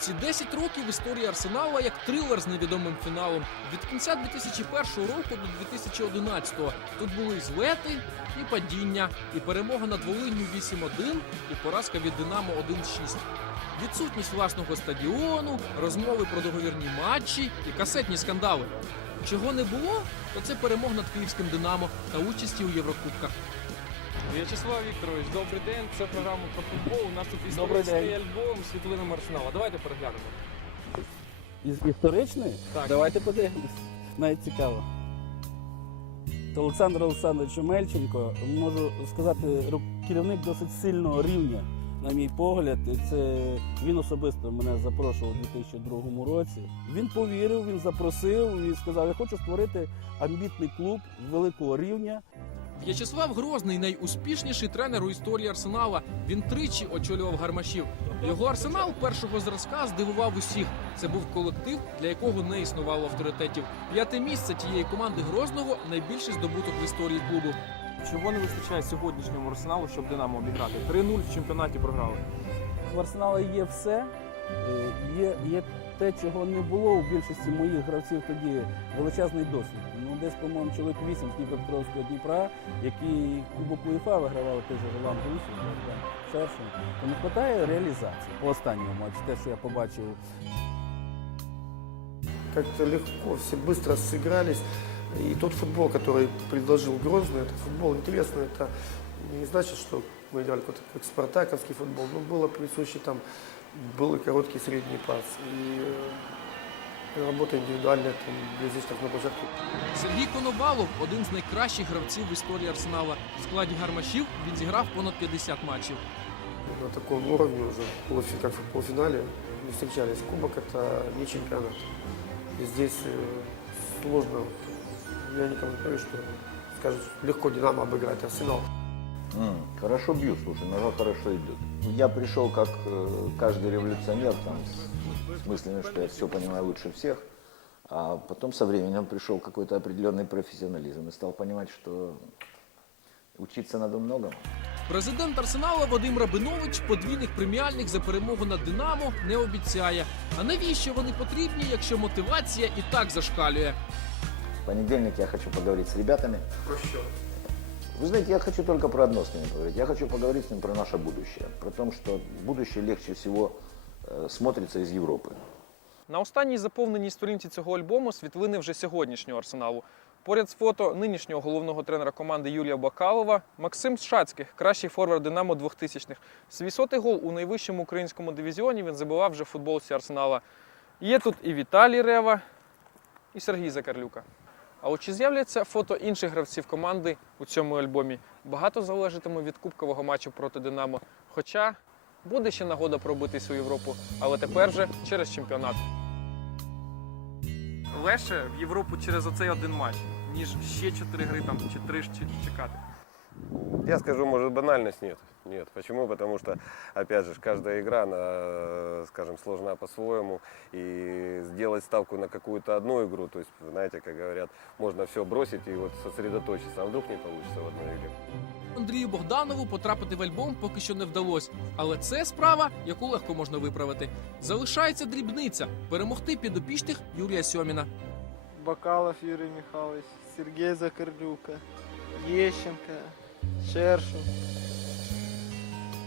Ці 10 років історії Арсенала як трилер з невідомим фіналом. Від кінця 2001 року до 2011 тут були і злети, і падіння, і перемога над Волинню 8-1, і поразка від Динамо 1-6. Відсутність власного стадіону, розмови про договірні матчі і касетні скандали. Чого не було, то це перемог над київським Динамо та участі у Єврокубках. В'ячеслав Вікторович, добрий день. Це програма про футбол. У нас тут історичний альбом з світлинами Арсенала. Давайте переглянемо. Із історичної? Так. Давайте подивимось. Навіть цікаво. Олександр Олександрович Мельченко, можу сказати, керівник досить сильного рівня, на мій погляд. Це він особисто мене запрошував у 2002 році. Він повірив, він запросив і сказав: я хочу створити амбітний клуб великого рівня. В'ячеслав Грозний найуспішніший тренер у історії Арсенала. Він тричі очолював гармашів. Його арсенал першого зразка здивував усіх. Це був колектив, для якого не існувало авторитетів. П'яте місце тієї команди Грозного найбільший здобуток в історії клубу. Чого не вистачає сьогоднішньому Арсеналу, щоб Динамо обіграти? 3-0 в чемпіонаті програли. В Арсенала є все. Е, Є, є те, чого не було у більшості моїх гравців тоді величезний досвід. Ну, десь, по-моєму, чоловік 8 з Дніпропетровського Дніпра, які Кубок УЄФА вигравали той же Ролан Гусів, Шершин. То не вистачає реалізації по останньому матчі, те, що я побачив как-то легко, все быстро сыгрались. И тот футбол, который предложил Грозный, это футбол интересный, это не значит, что мы играли какой-то как спартаковский футбол, но было присуще там, был и короткий средний пас, и э, работа индивидуальная там, ближе штрафной площадки. Сергій Коновалов один з найкращих гравців в історії Арсенала. В складі гармашів він зіграв понад 50 матчів. На таком уровне уже, в полуфи- как в полуфинале, не встречались. Кубок это не чемпионат. И здесь э, сложно, я никому не говорю, что скажут, легко Динамо обыграть Арсенал. М, Хорошо бью, слушай, нога хорошо идет. Я пришел как э, каждый революционер, там, с, с мыслями, что я все понимаю лучше всех, а потом со временем пришел какой-то определенный профессионализм и стал понимать, что учиться надо многому. Президент Арсенала Вадим Рабинович подвійних преміальних за перемогу над Динамо не обіцяє. А навіщо вони потрібні, якщо мотивація і так зашкалює? В понедельник я хочу поговорить с ребятами. Про что? Вы знаете, я хочу только про одно с ними поговорить. Я хочу поговорить с ними про наше будущее. Про то, что будущее легче всего э, смотрится из Европы. На останній заповненій сторінці цього альбому світлини вже сьогоднішнього арсеналу. Поряд з фото нинішнього головного тренера команди Юлія Бакалова, Максим Шацьких, кращий форвард Динамо 2000-х. Свій сотий гол у найвищому українському дивізіоні він забивав вже в футболці Арсенала. Є тут і Віталій Рева, і Сергій Закарлюка. А от чи з'являться фото інших гравців команди у цьому альбомі? Багато залежатиме від кубкового матчу проти Динамо. Хоча буде ще нагода пробитись у Європу, але тепер вже через чемпіонат. Легше в Європу через оцей один матч, ніж ще чотири гри там чи три чекати. Я скажу, может, банальность нет. Нет. Почему? Потому что, опять же, каждая игра, она, э, скажем, сложна по-своему. И сделать ставку на какую-то одну игру, то есть, знаете, как говорят, можно все бросить и вот сосредоточиться, а вдруг не получится в одной игре. Андрію Богданову потрапити в альбом поки що не вдалося. Але це справа, яку легко можна виправити. Залишається дрібниця перемогти підопічних Юрія Сьоміна. Бакалов Юрий Михайлович, Сергей Закарлюка, Ещенко, Шершин,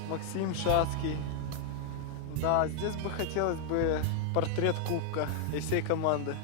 Максим Шацкий. Да, здесь бы хотелось бы портрет Кубка и всей команды.